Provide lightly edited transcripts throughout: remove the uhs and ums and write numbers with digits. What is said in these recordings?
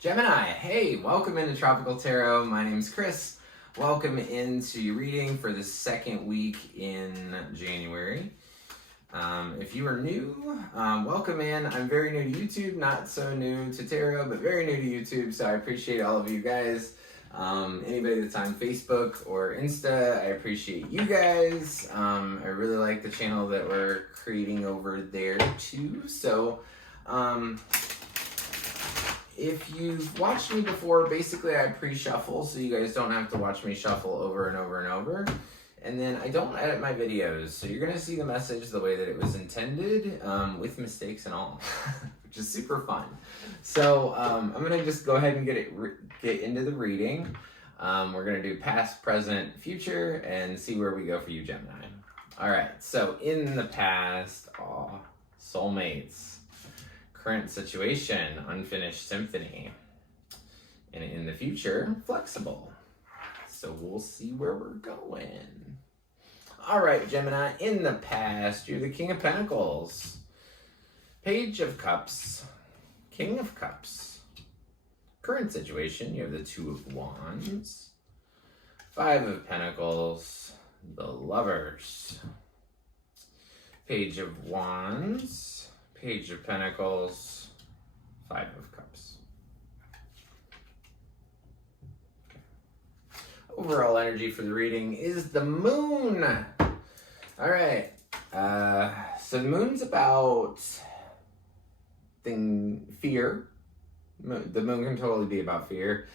Gemini, hey, welcome into Tropical Tarot. My name's Chris. Welcome into your reading for the second week in January. If you are new, welcome in. I'm very new to YouTube, not so new to tarot, but very new to YouTube, so I appreciate all of you guys. Anybody that's on Facebook or Insta, I appreciate you guys. I really like the channel that we're creating over there too. So, if you've watched me before, basically I pre-shuffle so you guys don't have to watch me shuffle over and over and over. And then I don't edit my videos, so you're gonna see the message the way that it was intended, with mistakes and all, which is super fun. So I'm gonna just go ahead and get into the reading. We're gonna do past, present, future, and see where we go for you, Gemini. All right, so in the past, soulmates. Current situation, unfinished symphony. And in the future, flexible. So we'll see where we're going. All right, Gemini, in the past, you're the King of Pentacles, Page of Cups, King of Cups. Current situation, you have the Two of Wands, Five of Pentacles, the Lovers, Page of Wands, Page of Pentacles, Five of Cups. Okay. Overall energy for the reading is the Moon. All right. So the Moon's about fear. The Moon can totally be about fear.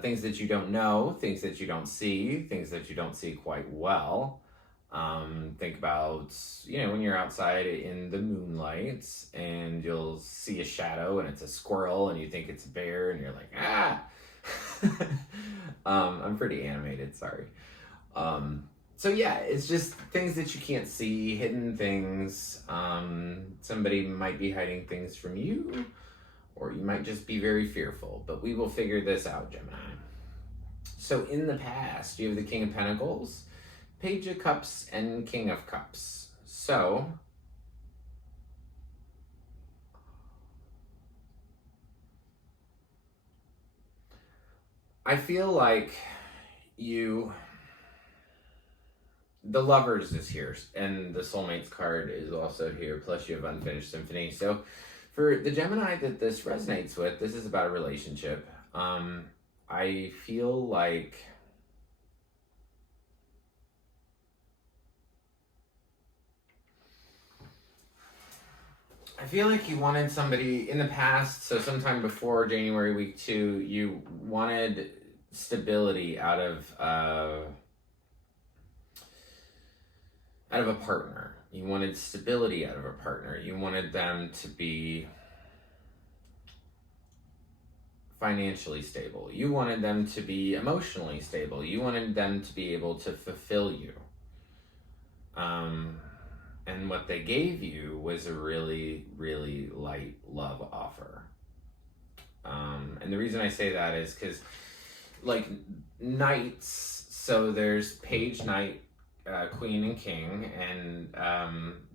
Things that you don't know, things that you don't see, things that you don't see quite well. Think about, when you're outside in the moonlight and you'll see a shadow and it's a squirrel and you think it's a bear and you're like, ah! I'm pretty animated, sorry. So yeah, it's just things that you can't see, hidden things. Somebody might be hiding things from you, or you might just be very fearful, but we will figure this out, Gemini. So in the past, you have the King of Pentacles, Page of Cups, and King of Cups. So, I feel like the Lovers is here, and the Soulmates card is also here, plus you have Unfinished Symphony. So, for the Gemini that this resonates with, this is about a relationship. I feel like you wanted somebody in the past, so sometime before January week 2, you wanted stability out of a partner. You wanted stability out of a partner. You wanted them to be financially stable. You wanted them to be emotionally stable. You wanted them to be able to fulfill you. And what they gave you was a really, really light love offer. And the reason I say that is because, knights, so there's page, knight, queen, and king, and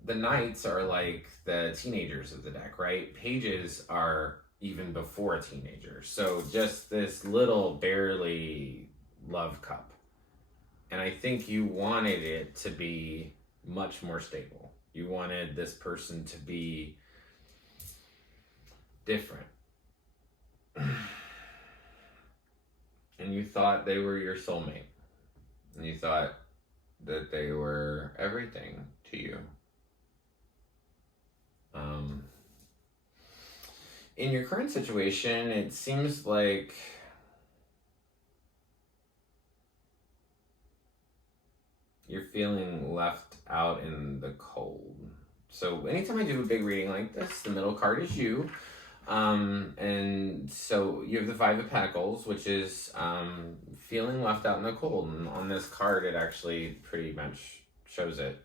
the knights are like the teenagers of the deck, right? Pages are even before a teenager. So just this little, barely love cup. And I think you wanted it to be much more stable. You wanted this person to be different. And you thought they were your soulmate. And you thought that they were everything to you. In your current situation, it seems like you're feeling left out in the cold. So anytime I do a big reading like this, the middle card is you. And so you have the Five of Pentacles, which is feeling left out in the cold. And on this card, it actually pretty much shows it.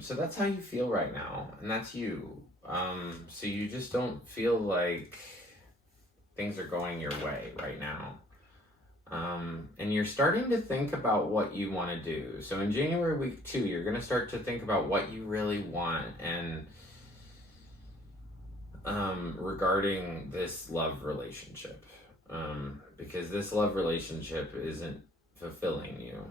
So that's how you feel right now. And that's you. So you just don't feel like things are going your way right now. And you're starting to think about what you want to do. So in January week 2, you're going to start to think about what you really want. And regarding this love relationship, because this love relationship isn't fulfilling you.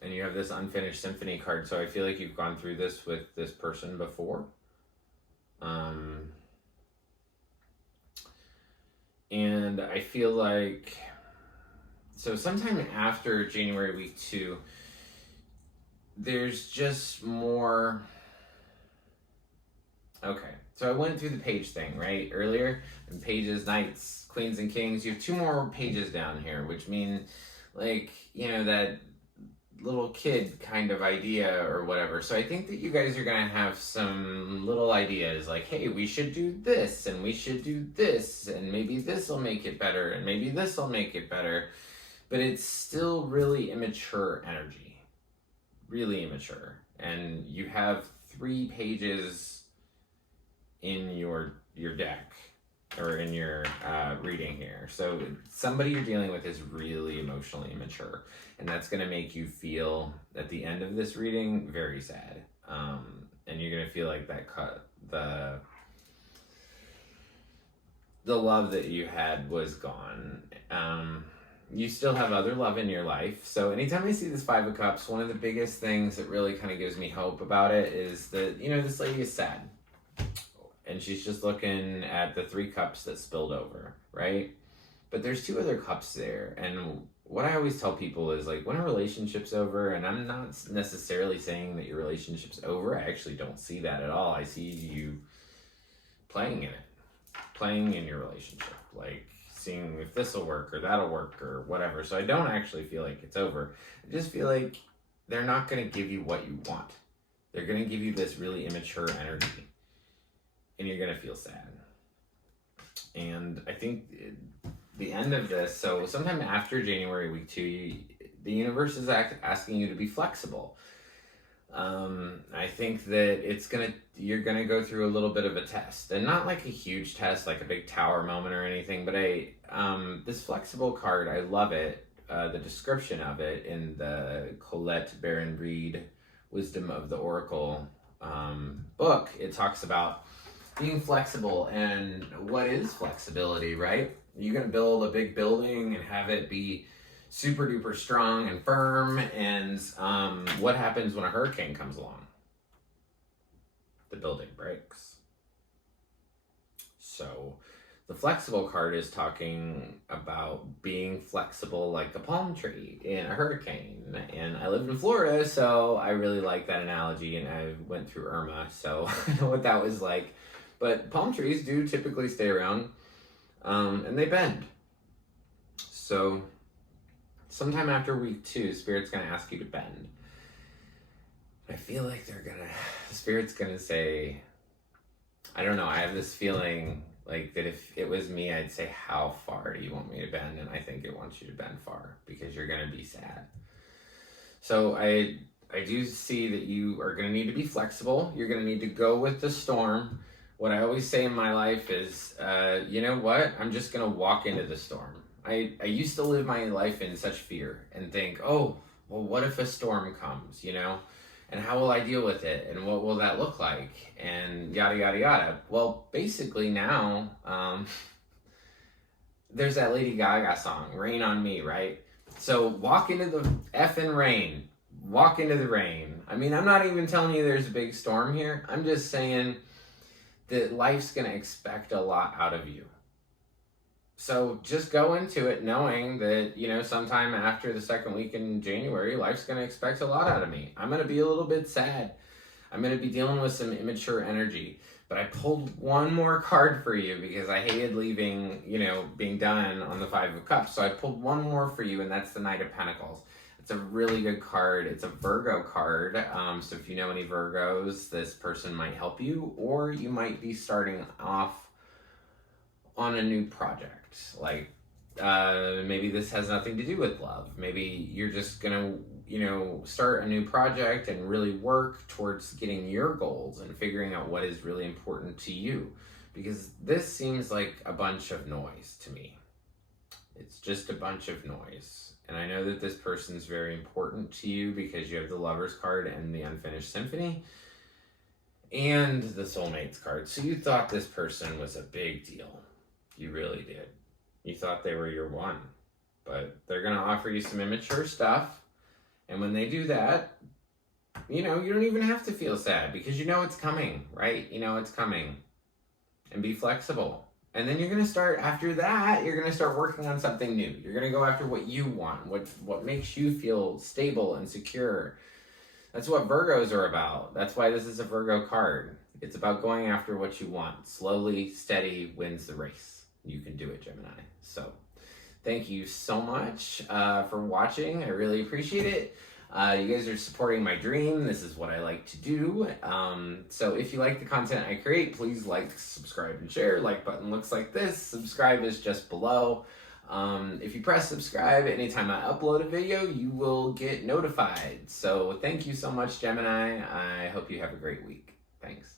And you have this unfinished symphony card, so I feel like you've gone through this with this person before. And I feel like, so sometime after January week 2, there's just more. Okay, so I went through the page thing, right, earlier, and pages, knights, queens, and kings. You have 2 more pages down here, which mean, like, you know, that little kid kind of idea or whatever. So I think that you guys are going to have some little ideas like, hey, we should do this, and we should do this, and maybe this will make it better, and maybe this will make it better. But it's still really immature energy. Really immature. And you have 3 pages in your deck, or in your reading here. So somebody you're dealing with is really emotionally immature, and that's going to make you feel, at the end of this reading, very sad. And you're going to feel like that the love that you had was gone. You still have other love in your life. So anytime I see this 5 of Cups, one of the biggest things that really kind of gives me hope about it is that, you know, this lady is sad. And she's just looking at the 3 cups that spilled over, right? But there's 2 other cups there. And what I always tell people is, like, when a relationship's over, and I'm not necessarily saying that your relationship's over. I actually don't see that at all. I see you playing in it. Playing in your relationship. Like, seeing if this will work or that'll work or whatever. So I don't actually feel like it's over. I just feel like they're not going to give you what you want. They're going to give you this really immature energy. And you're going to feel sad. And I think the end of this, so sometime after January week 2, the universe is asking you to be flexible. I think that you're going to go through a little bit of a test. And not like a huge test, like a big tower moment or anything. But this flexible card, I love it. The description of it in the Colette Baron Reed Wisdom of the Oracle book, it talks about being flexible. And what is flexibility, right? You're going to build a big building and have it be super duper strong and firm. And what happens when a hurricane comes along? The building breaks. So the flexible card is talking about being flexible like a palm tree in a hurricane. And I live in Florida, so I really like that analogy. And I went through Irma, so I know what that was like. But palm trees do typically stay around, and they bend. So sometime after week 2, Spirit's going to ask you to bend. I feel like Spirit's going to say, I don't know, I have this feeling like that if it was me, I'd say, how far do you want me to bend? And I think it wants you to bend far, because you're going to be sad. So I do see that you are going to need to be flexible. You're going to need to go with the storm. What I always say in my life is, you know what? I'm just going to walk into the storm. I used to live my life in such fear and think, oh, well, what if a storm comes, you know? And how will I deal with it? And what will that look like? And yada, yada, yada. Well, basically now, there's that Lady Gaga song, Rain on Me, right? So walk into the effing rain. Walk into the rain. I mean, I'm not even telling you there's a big storm here. I'm just saying that life's going to expect a lot out of you. So just go into it knowing that, you know, sometime after the 2nd week in January, life's going to expect a lot out of me. I'm going to be a little bit sad. I'm going to be dealing with some immature energy. But I pulled one more card for you because I hated leaving, you know, being done on the 5 of Cups. So I pulled one more for you, and that's the Knight of Pentacles. It's a really good card. It's a Virgo card. So if you know any Virgos, this person might help you, or you might be starting off on a new project. Like, maybe this has nothing to do with love. Maybe you're just gonna, you know, start a new project and really work towards getting your goals and figuring out what is really important to you. Because this seems like a bunch of noise to me. It's just a bunch of noise. And I know that this person's very important to you because you have the Lover's card and the Unfinished Symphony. and the soulmates card. So you thought this person was a big deal. You really did. You thought they were your one. But they're going to offer you some immature stuff. And when they do that, you know, you don't even have to feel sad because you know it's coming, right? You know it's coming. And be flexible. And then you're going to start, after that, you're going to start working on something new. You're going to go after what you want, what makes you feel stable and secure. That's what Virgos are about. That's why this is a Virgo card. It's about going after what you want. Slowly, steady wins the race. You can do it, Gemini. So, thank you so much for watching. I really appreciate it. You guys are supporting my dream. This is what I like to do. So if you like the content I create, please like, subscribe, and share. Like button looks like this. Subscribe is just below. If you press subscribe, anytime I upload a video, you will get notified. So thank you so much, Gemini. I hope you have a great week. Thanks.